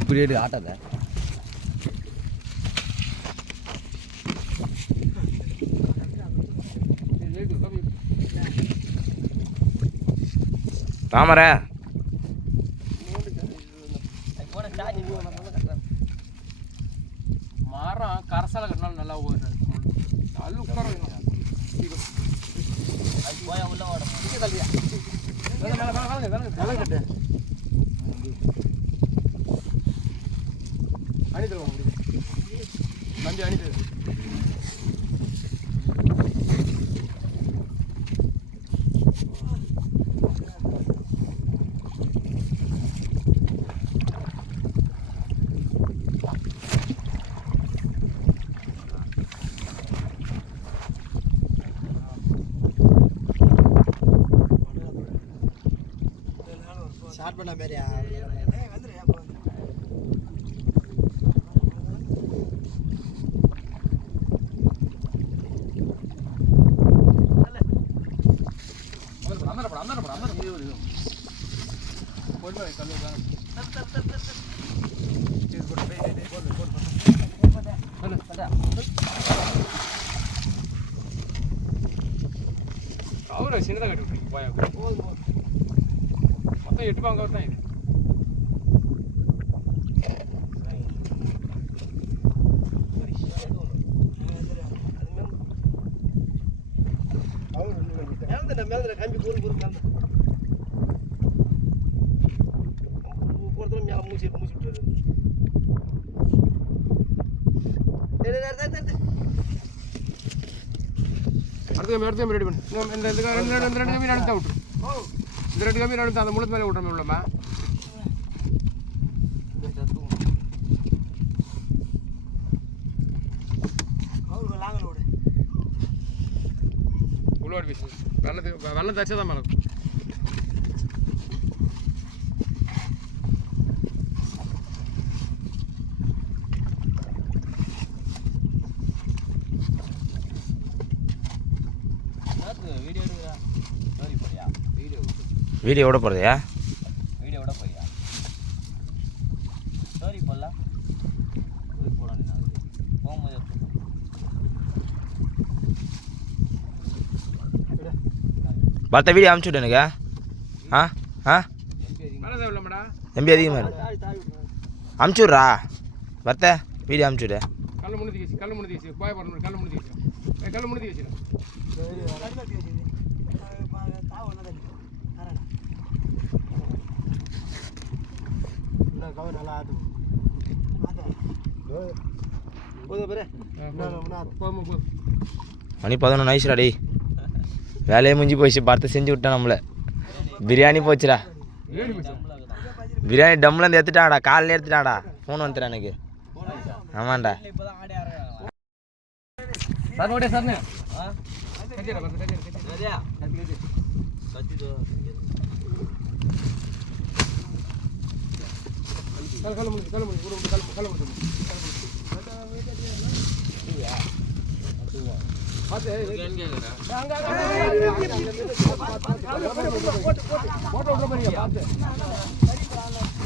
இப்படி எடுத்து ஆட்டாத தாமரை மரம் கரசால கட்டினாலும் நல்லா ஓடுறது நல்ல உட்கார அணித்துருவோம் நம்பி அணித்து ஸ்டார்ட் பண்ண மாதிரியா கவுரை சின்னதாக கட்டி விட்டுருக்கு போயா மொத்தம் 8 பாங்க கவர் தான் இது மேல கம்பி பொறு பொறுத்தல மேல மூச்சு விட்டுறது அடுத்த கம்பி ரெடி பண்ணு இந்த ரெண்டு கம்பி நடந்தா விட்டுரு இந்த 2 கம்பி நடந்து அந்த முழுத்து மேலே விட்றோம் உள்ளமா உள்ளோடு பீஸ் வெள்ளம் தச்சா தான் மேலே வீடியோ விட போகிறதையா வீடியோ விட போறியா ஸ்டோரி போடலாம் போடணும் போகும்போது பார்த்த வீடியோ அனுப்பிச்சுட்டு எனக்கு ஆ ஆ எம்பி அதிகமாக இருக்கு அனுப்பிச்சுட்றா பார்த்த வீடியோ அனுப்பிச்சுடு கல்ல முன்னி தீசி போய் போடணும் கல்ல முன்னி தீசி நல்லா ஆட்டு மணி 11 ஆயிடுச்சுடா டேய் வேலையே முடிஞ்சு போயிடுச்சு பார்த்து செஞ்சு விட்டான் நம்மளை பிரியாணி போச்சுடா பிரியாணி டம்லேருந்து எடுத்துட்டான்டா காலையில் எடுத்துட்டான்டா ஃபோன் வந்துட்டான் எனக்கு ஆமாண்டா சார் ஓடே சார்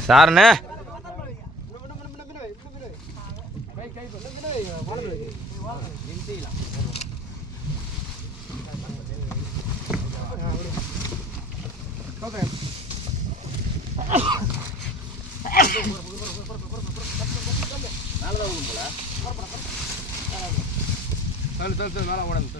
சார்ண்ணே மேலே ஓடணும்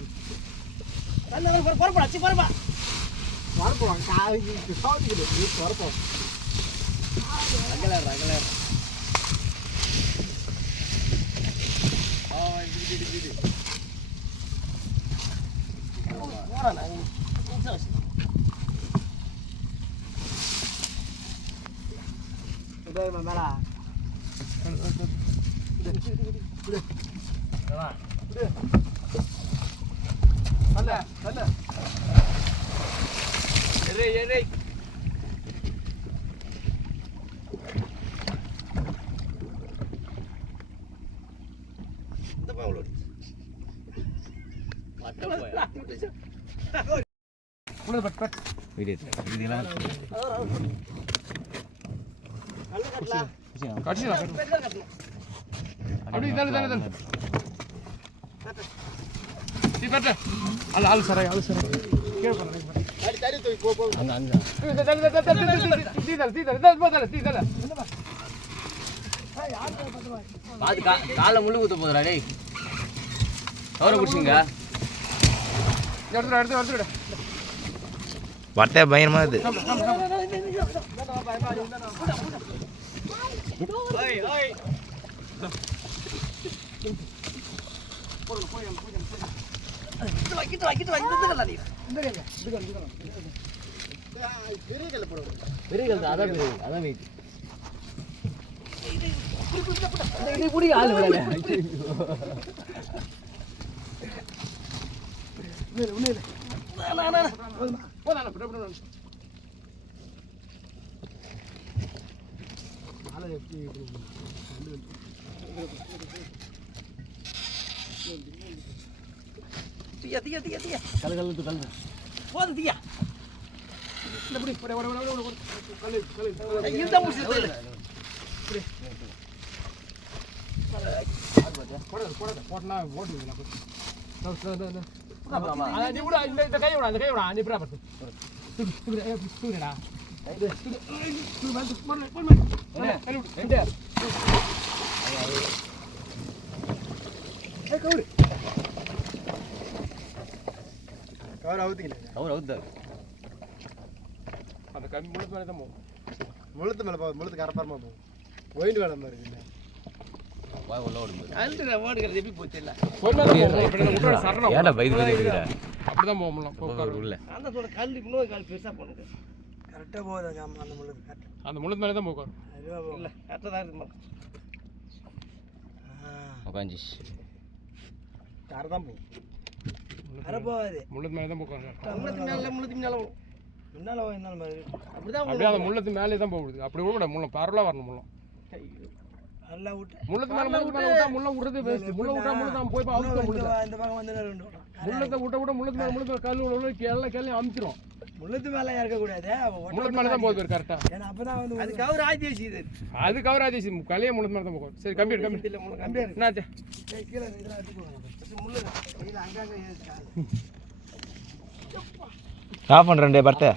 இந்த பாவலோடு முள்ளு பட் பட் வீடியோ இதெல்லாம் கட்டிடலாம் அப்படி இதால தீ பட் ஆளு சராய் கேளு பண்ணு தடி தடி தூக்கி போ போ அந்த தீதல பாத்து கால்ல முள்ளு குத்த போதுடா டேய் அவரை குடிச்சிங்க எடுத்துடா வட்டை பயங்கரமா இது பெரிய கல்ல போடு பெரிய கல் அதான் வெயிட் போட்டா ஓடுது நீ கூட இந்த கை விடா நீ பிரா பத்து தூக்குடா கவர் அவுத்திங்க அவர் அவுத்தார் அந்த கம்மி முழுத்து மேலே தான் போகும் முழுத்து மேல போ முழுத்து கரப்பாரமா போ ஒயிண்ட் வேலை மாதிரி இருக்கு வாய் உள்ள ஓடுது ஏன்டா பயந்து பயந்து அப்படிதான் போகலாம் உள்ள அந்த சொல்ற கல் இன்னொரு கால் பெருசா பண்ணுங்க கரெக்டா போகுது அந்த முழுத்து கரெக்ட் அந்த முழுத்து மேலே தான் போகும் இல்ல கரெக்டா தான் இருக்கு உட்காந்து கரை தான் போகும் கரை போகாது முழுத்து மேலே தான் போகும் முழுத்து மேல முன்னால என்னால மாதிரி அப்படிதான் அப்படியே அந்த முள்ளத்து மேலே தான் போகுது அப்படி விட முள்ளம் பரவலாக வரணும் முள்ளம் நல்லா விட்டு முள்ளத்து மேலே விட்டா முள்ள விடுறது வேஸ்ட் முள்ள விட்டா முள்ளு போய் அவுத்த முள்ளு இந்த பக்கம் வந்து ரெண்டு முள்ளத்தை விட்ட முள்ளத்து மேலே கல் உள்ள எல்லாம் அமுத்திரும் முள்ளத்து மேல இருக்க கூடாது முள்ளத்து மேலே தான் போகுது கரெக்டா ஏன்னா அப்பதான் வந்து அது கவர் ஆதி இது அது கவர் ஆச்சு கலையே முள்ளத்து மேலே தான் போகும் சரி கம்பி இல்ல முள்ள கம்பி என்னாச்சு கீழே இதெல்லாம் எடுத்துக்கோங்க முள்ளு இல்ல அங்கங்க ஆஃப் பண்ணுறேன் பர்த்தை